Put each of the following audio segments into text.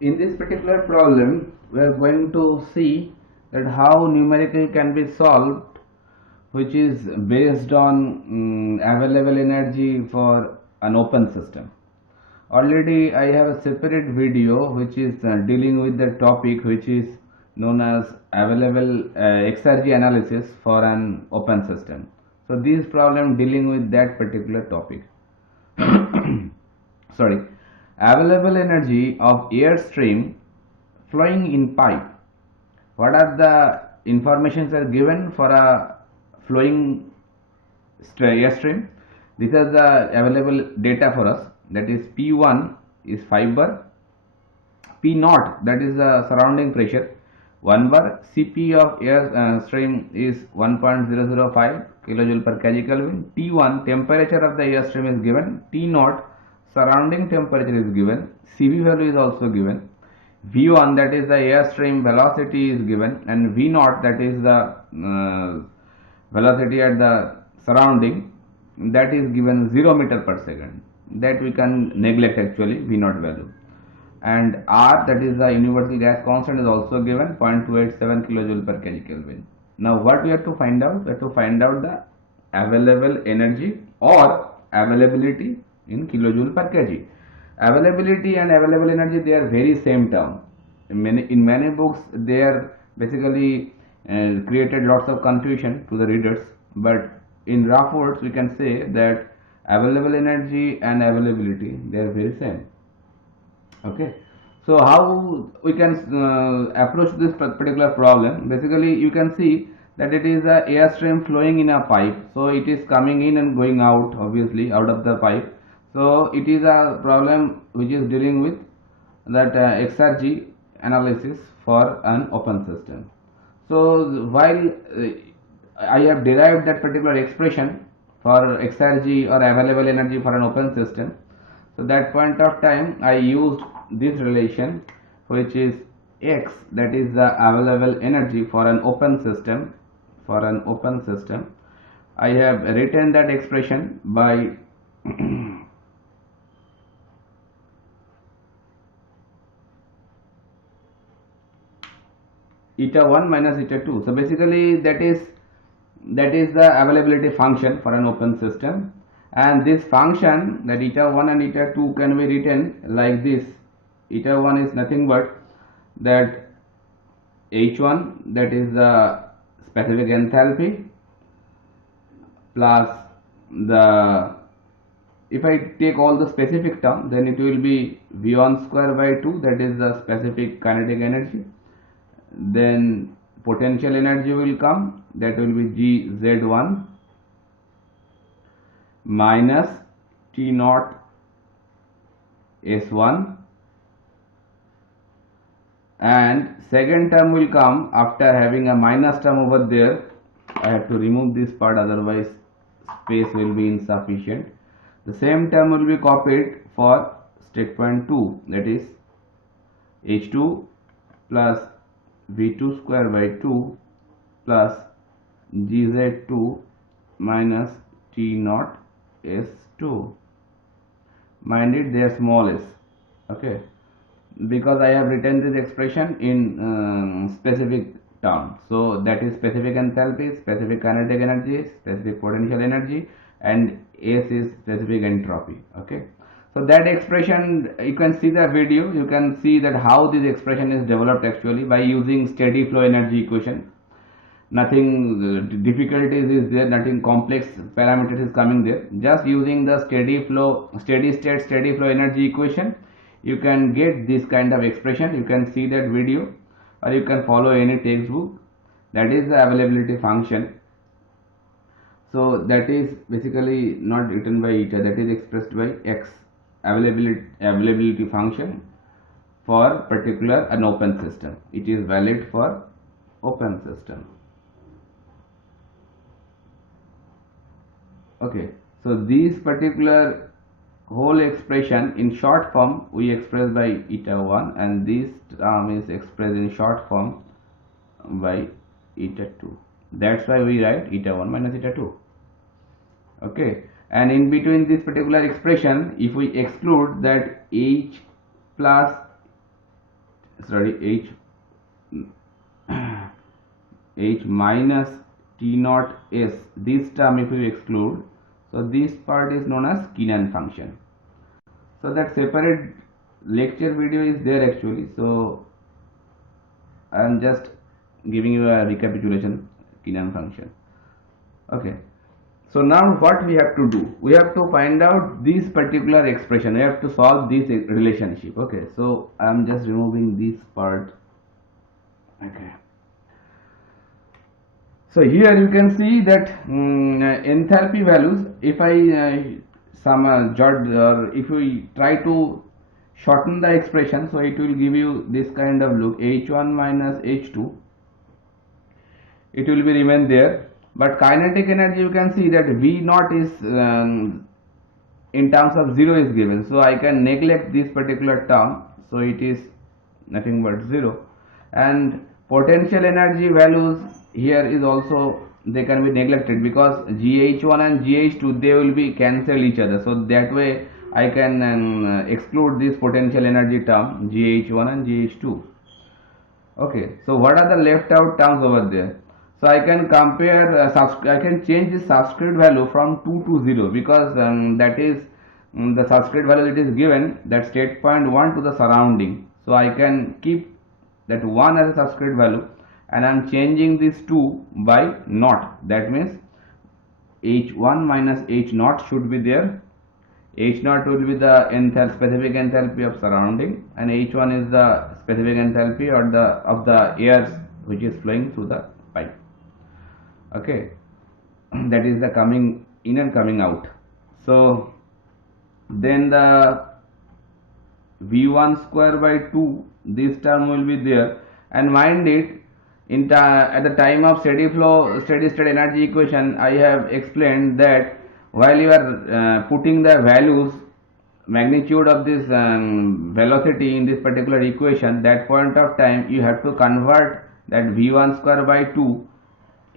In this particular problem, we are going to see that how numerical can be solved, which is based on available energy for an open system. Already I have a separate video which is dealing with the topic which is known as available exergy analysis for an open system. So this problem dealing with that particular topic. Sorry, available energy of airstream flowing in pipe. What are the informations are given for a flowing airstream? These are the available data for us. That is P1 is 5 bar, P naught, that is the surrounding pressure, 1 bar, Cp of air stream is 1.005 kilojoule per kg Kelvin, T1 temperature of the air stream is given, T naught surrounding temperature is given, Cv value is also given, V1 that is the airstream velocity is given, and V0 that is the velocity at the surrounding, that is given 0 meter per second. That we can neglect actually, V0 value. And R that is the universal gas constant is also given 0.287 kilojoule per kg Kelvin. Now what we have to find out? We have to find out the available energy or availability in kilojoule per kg. Availability and available energy, they are very same term. In many books they are basically created lots of confusion to the readers, but in rough words we can say that available energy and availability, they are very same. Okay, so how we can approach this particular problem? Basically you can see that it is a airstream flowing in a pipe, so it is coming in and going out, obviously out of the pipe. So it is a problem which is dealing with that exergy analysis for an open system. So while I have derived that particular expression for exergy or available energy for an open system, so that point of time I used this relation, which is x, that is the available energy for an open system. For an open system, I have written that expression by eta 1 minus eta 2. So basically that is the availability function for an open system, and this function, that eta 1 and eta 2, can be written like this. Eta 1 is nothing but that H1, that is the specific enthalpy, plus the, if I take all the specific term, then it will be V1 square by 2, that is the specific kinetic energy. Then potential energy will come, that will be Gz1 minus T naught S1, and second term will come after having a minus term over there. I have to remove this part, otherwise space will be insufficient. The same term will be copied for state point 2, that is H2 plus V2 square by 2 plus Gz2 minus T naught S2. Mind it, they are small s. Okay, because I have written this expression in specific term. So that is specific enthalpy, specific kinetic energy, specific potential energy, and S is specific entropy. Okay, so that expression, you can see the video, you can see that how this expression is developed actually by using steady flow energy equation. Nothing difficulties is there, nothing complex parameters is coming there. Just using the steady state steady flow energy equation, you can get this kind of expression. You can see that video, or you can follow any textbook. That is the availability function. So that is basically not written by eta, that is expressed by x, availability function for particular an open system. It is valid for open system. Okay, so this particular whole expression in short form we express by eta 1, and this term is expressed in short form by eta 2. That's why we write eta 1 minus eta 2. Okay, and in between this particular expression, if we exclude that H plus study H minus T naught S, this term if you exclude, so this part is known as Keenan function. So that separate lecture video is there actually, so I am just giving you a recapitulation. Keenan function. Okay, so now what we have to do, we have to find out this particular expression, we have to solve this relationship. Okay, so I am just removing this part. Okay, so here you can see that enthalpy values, if I jot, or if we try to shorten the expression, so it will give you this kind of look, H1 minus H2, it will be remain there. But kinetic energy, you can see that V naught is in terms of 0 is given, so I can neglect this particular term, so it is nothing but 0. And potential energy values here is also, they can be neglected because GH1 and GH2, they will be cancel each other, so that way I can exclude this potential energy term GH1 and GH2. Okay, so what are the left out terms over there? So I can compare, I can change the subscript value from 2 to 0 because that is the subscript value that is given, that state point 1 to the surrounding. So I can keep that 1 as a subscript value, and I am changing this 2 by naught. That means H1 minus H naught should be there. H naught will be the specific enthalpy of surrounding, and H1 is the specific enthalpy or of the air which is flowing through the pipe. Okay, that is the coming in and coming out. So then the V1 square by 2, this term will be there, and mind it, at the time of steady state energy equation, I have explained that while you are putting the values, magnitude of this velocity in this particular equation, that point of time you have to convert that V1 square by 2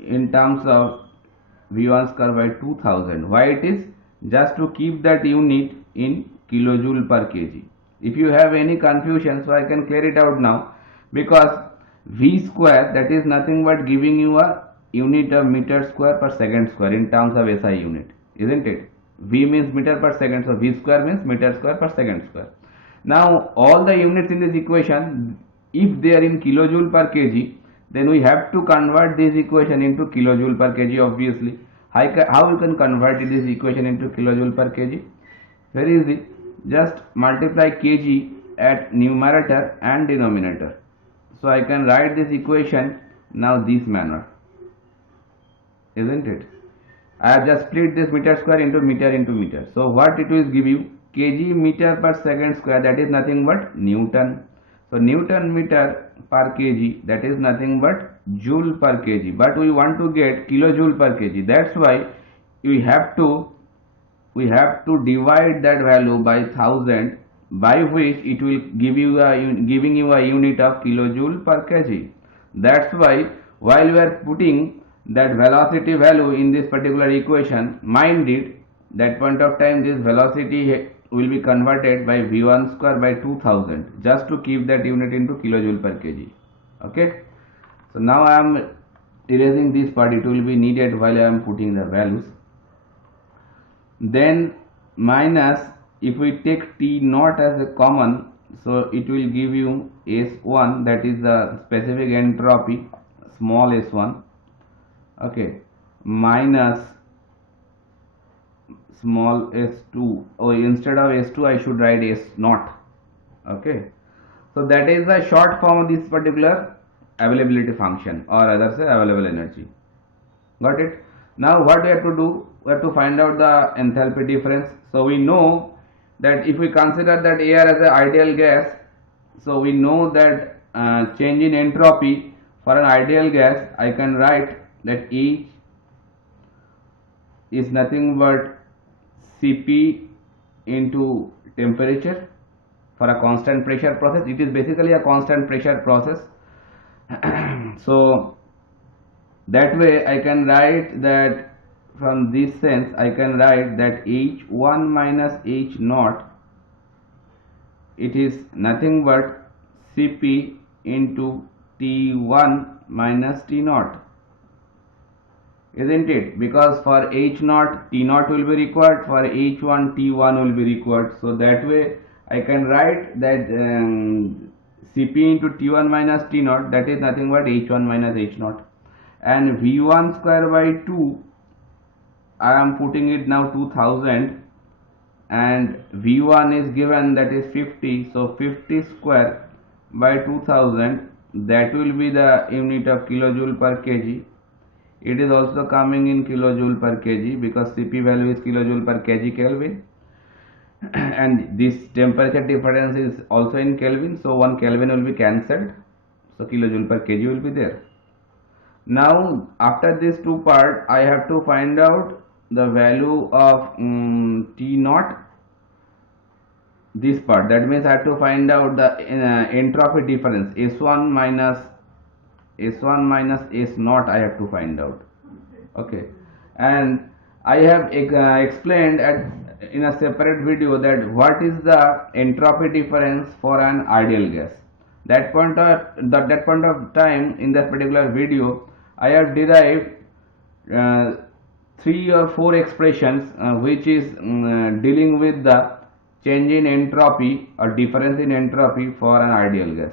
in terms of V1 square by 2000. Why it is? Just to keep that unit in kilojoule per kg. If you have any confusion, so I can clear it out now, because V square, that is nothing but giving you a unit of meter square per second square in terms of SI unit, isn't it? V means meter per second, so V square means meter square per second square. Now all the units in this equation, if they are in kilojoule per kg, then we have to convert this equation into kilojoule per kg, obviously. How you can convert this equation into kilojoule per kg? Very easy, just multiply kg at numerator and denominator. So I can write this equation now this manner, isn't it? I have just split this meter square into meter. So what it will give you? Kg meter per second square, that is nothing but Newton. So Newton meter per kg, that is nothing but joule per kg. But we want to get kilojoule per kg. That's why we have to divide that value by 1000, by which it will give you giving you a unit of kilojoule per kg. That's why while we are putting that velocity value in this particular equation, mind it, that point of time this velocity will be converted by V1 square by 2000, just to keep that unit into kilojoule per kg. Okay, so now I am erasing this part, it will be needed while I am putting the values. Then minus, if we take T naught as a common, so it will give you S1, that is the specific entropy, small s1, okay, minus small s2, or instead of s2 I should write s naught. Okay, so that is the short form of this particular availability function, or rather say available energy. Got it? Now what we have to do, we have to find out the enthalpy difference. So we know that if we consider that air as an ideal gas, so we know that change in entropy for an ideal gas, I can write that H is nothing but Cp into temperature for a constant pressure process. It is basically a constant pressure process. So that way I can write that, from this sense I can write that H1 minus H naught, it is nothing but Cp into T1 minus T naught, isn't it? Because for H naught T naught will be required, for H1 T1 will be required. So that way I can write that Cp into T1 minus T naught, that is nothing but H1 minus H naught, and V1 square by 2, I am putting it now 2000, and V1 is given, that is 50, so 50 square by 2000, that will be the unit of kilojoule per kg. It is also coming in kilojoule per kg because Cp value is kilojoule per kg Kelvin, and this temperature difference is also in Kelvin, so 1 Kelvin will be cancelled, so kilojoule per kg will be there. Now after this two part, I have to find out the value of T naught, this part, that means I have to find out the entropy difference, S1 minus S naught, I have to find out. Okay, and I have explained in a separate video that what is the entropy difference for an ideal gas. That point of time, in that particular video, I have derived 3 or 4 expressions which is dealing with the change in entropy or difference in entropy for an ideal gas.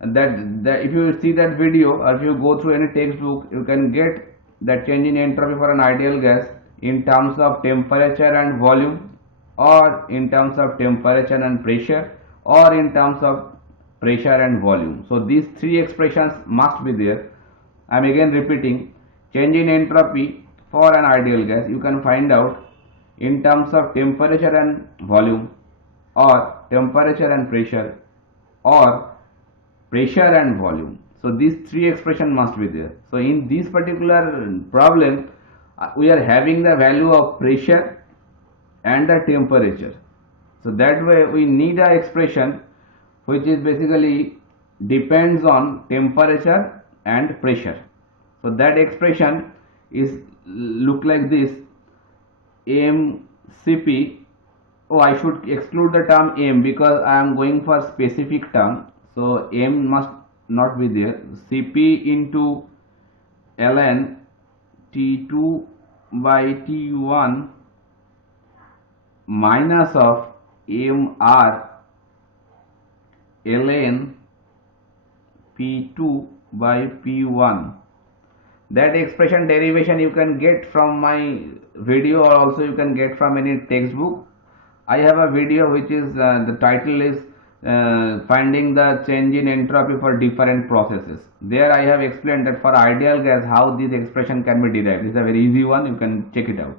That if you see that video or if you go through any textbook, you can get that change in entropy for an ideal gas in terms of temperature and volume, or in terms of temperature and pressure, or in terms of pressure and volume. So these 3 expressions must be there. I am again repeating, change in entropy for an ideal gas you can find out in terms of temperature and volume, or temperature and pressure, or pressure and volume. So these 3 expressions must be there. So in this particular problem, we are having the value of pressure and the temperature. So that way we need a expression which is basically depends on temperature and pressure. So that expression is look like this: mCp. Oh, I should exclude the term m because I am going for specific term, so m must not be there. Cp into ln T2 by T1 minus of mR ln P2 by P1. That expression derivation you can get from my video, or also you can get from any textbook. I have a video which is the title is finding the change in entropy for different processes. There I have explained that for ideal gas how this expression can be derived. It's a very easy one, you can check it out.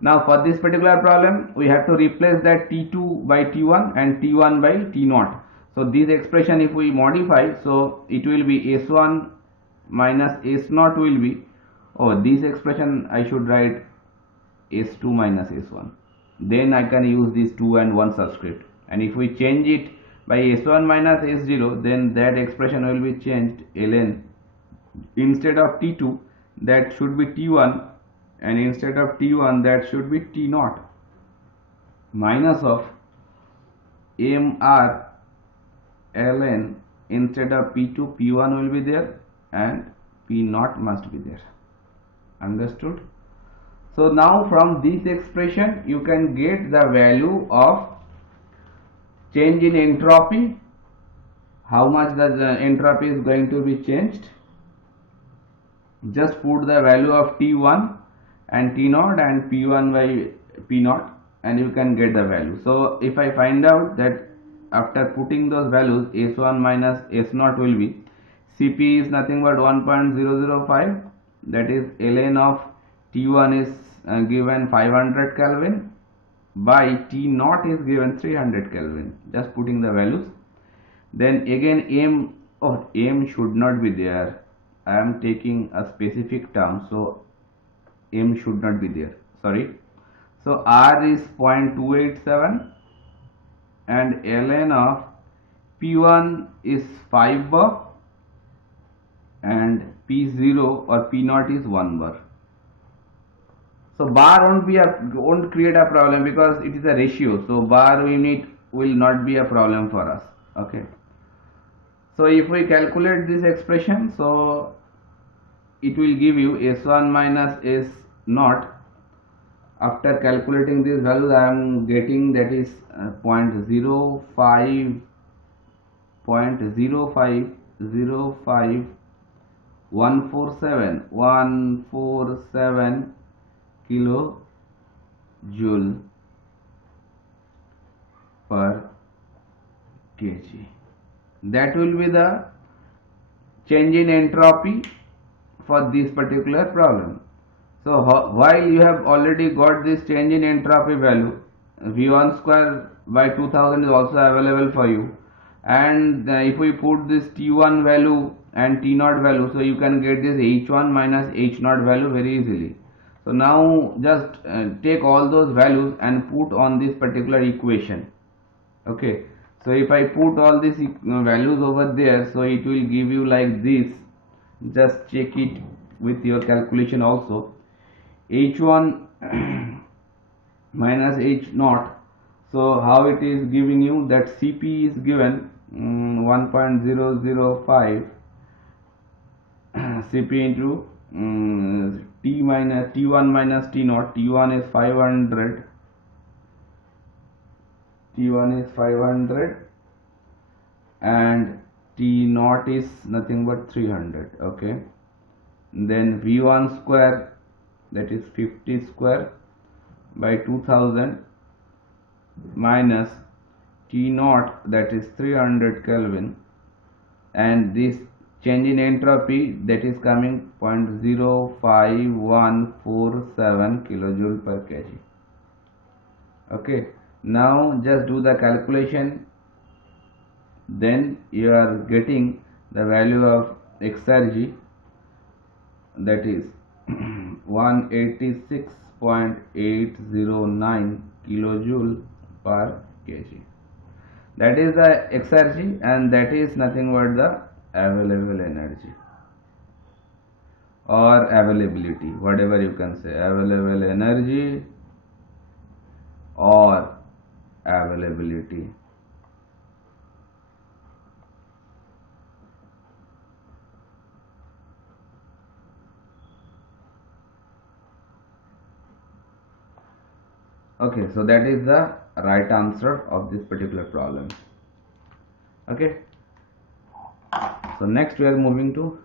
Now for this particular problem we have to replace that T2 by T1 and T1 by T naught. So this expression if we modify, so it will be S1 minus S naught will be, oh, this expression I should write S2 minus S1. Then I can use this 2 and 1 subscript, and if we change it by S1 minus S0, then that expression will be changed ln, instead of T2 that should be T1, and instead of T1 that should be T naught, minus of mR ln, instead of P2 P1 will be there and P naught must be there. Understood? So now from this expression you can get the value of change in entropy, how much the entropy is going to be changed. Just put the value of T1 and T naught and P1 by P naught and you can get the value. So if I find out that after putting those values, S1 minus S naught will be, Cp is nothing but 1.005, that is ln of T1 is given 500 Kelvin by T naught is given 300 Kelvin. Just putting the values. Then again m should not be there. I am taking a specific term, so m should not be there, sorry. So R is 0.287 and ln of P1 is 5 bar and P0 or P0 is 1 bar. So bar won't create a problem because it is a ratio, so bar unit will not be a problem for us. Okay, So if we calculate this expression, so it will give you S1 minus S naught. After calculating these values, I am getting that is 0.05 147 kilojoule per kg. That will be the change in entropy for this particular problem. So while you have already got this change in entropy value, V1 square by 2000 is also available for you, and if we put this T1 value and T0 value, so you can get this H1 minus H0 value very easily. So now just take all those values and put on this particular equation. Okay, so if I put all these values over there, so it will give you like this. Just check it with your calculation also. H1 minus H0. So how it is giving you that Cp is given 1.005 Cp into T minus T1 minus T0. T1 is 500. T1 is 500 and T0 is nothing but 300. Okay, then V1 square, that is 50 square by 2000 minus T0, that is 300 Kelvin, and this change in entropy, that is coming 0.05147 kilojoule per kg. Okay, now just do the calculation, then you are getting the value of exergy, that is 186.809 kilojoule per kg. That is the exergy, and that is nothing but the available energy or availability, whatever you can say, available energy or availability. Okay, so that is the right answer of this particular problem. Okay, so next we are moving to